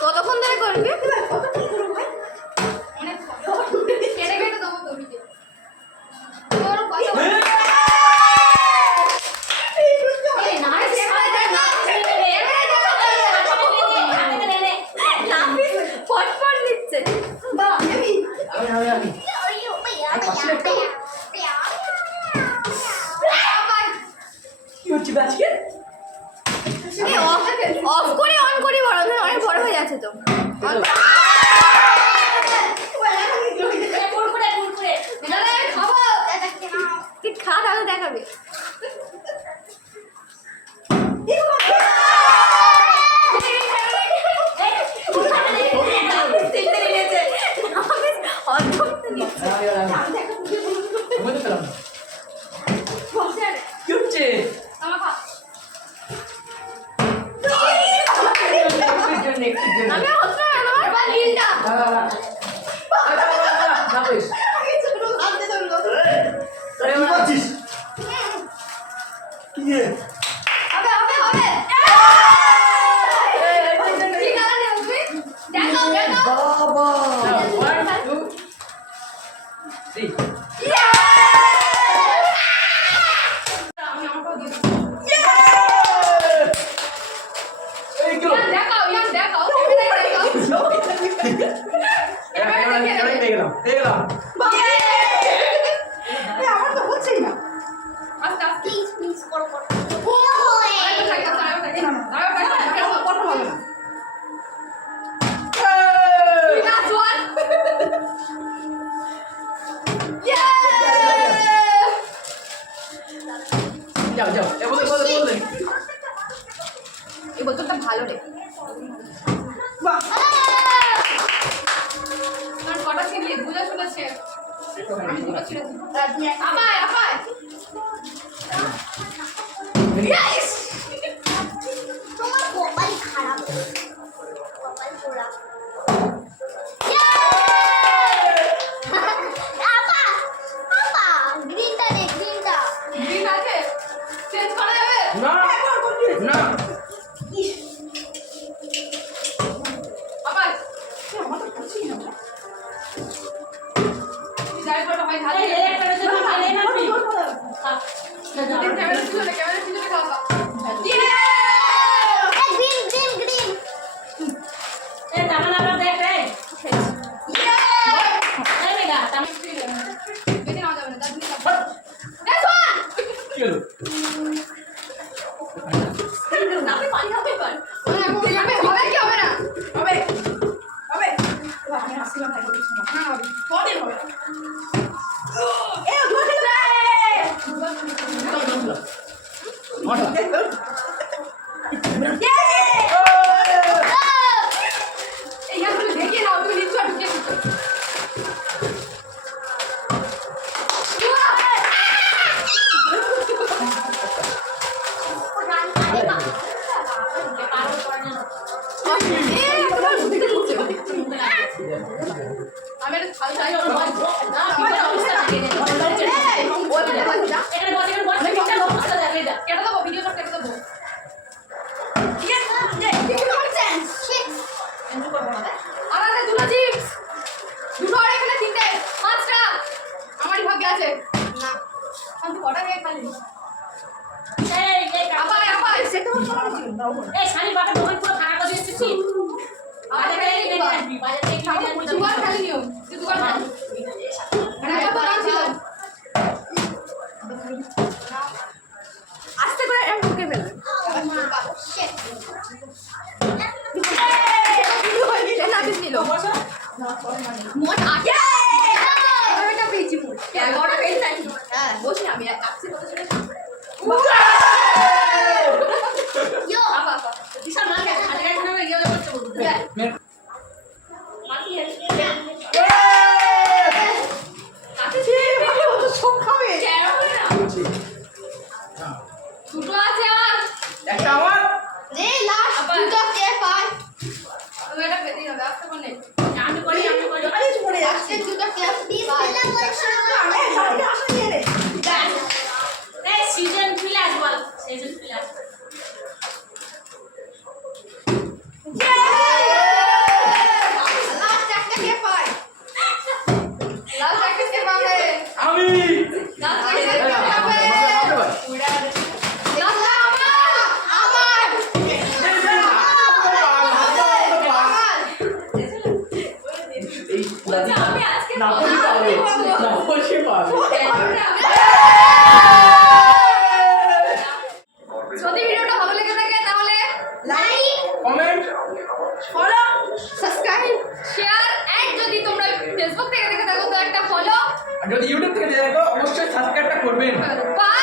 কতক্ষণ ধরে করবি? অফ করে অন করি বড় অনেক বড় হয়ে যাচ্ছে তো। খা তাহলে দেখাবে। এই বোতলটা ভালো রে। কটা ছিঁড়লি? দুটো ছুটেছে। আমি দুটো ছিঁড়েছি। আপায় আপায় তোমার কপাল খারাপ, কপাল পোড়া। গ্রিনটা দে, গ্রিনটা। গ্রিন আছে? চেঞ্জ করা যাবে? না না আপায় আমার তো পছন্দ না। যাই করে ভাই হাতে একটা বেশি না খাইলে না তুই। ক্যামেরা পিছনে খাওয়া। ইয়ে! Green green green. এ তামানা না দেখ রে। ইয়ে! এই বেটা তাম বেশি নাও যাবে না, তার দিকে দেখো। কি হলো? নামে পানি হবে এবার। হবে কি হবে না? হবে। হবে। আমি আসছিলাম তাই বলছি না। না হবে। পরে হবে। এই শালি বাবা দোকান পুরো ফাঁকা করে দিয়েছিস। বাজারে গেলে নিয়ে আসবি, বাজার থেকে কিনে আনবি। দোকান খালি নিও, দোকান খালি। মানে দোকান ছিল। আস্তে করে বিসমিল্লাহ বলে শুরু আমি সামনে আসলে দিয়ে দে এই সিজন ফিলাস বল সিজন ফিলাস লাস্ট একটা কে পায় লাস্ট একটা কে পাবে আমি লাস্ট একটা কে পাবে লাস্ট আমার আমি আজকে নাপোলি পাবে নাপোলি পাবে যদি ভিডিওটা ভালো লেগে থাকে তাহলে like comment follow subscribe share and যদি তোমরা ফেসবুক থেকে দেখে থাকো তো একটা ফলো আর যদি ইউটিউব থেকে দেখো অবশ্যই সাবস্ক্রাইবটা করবেন বাই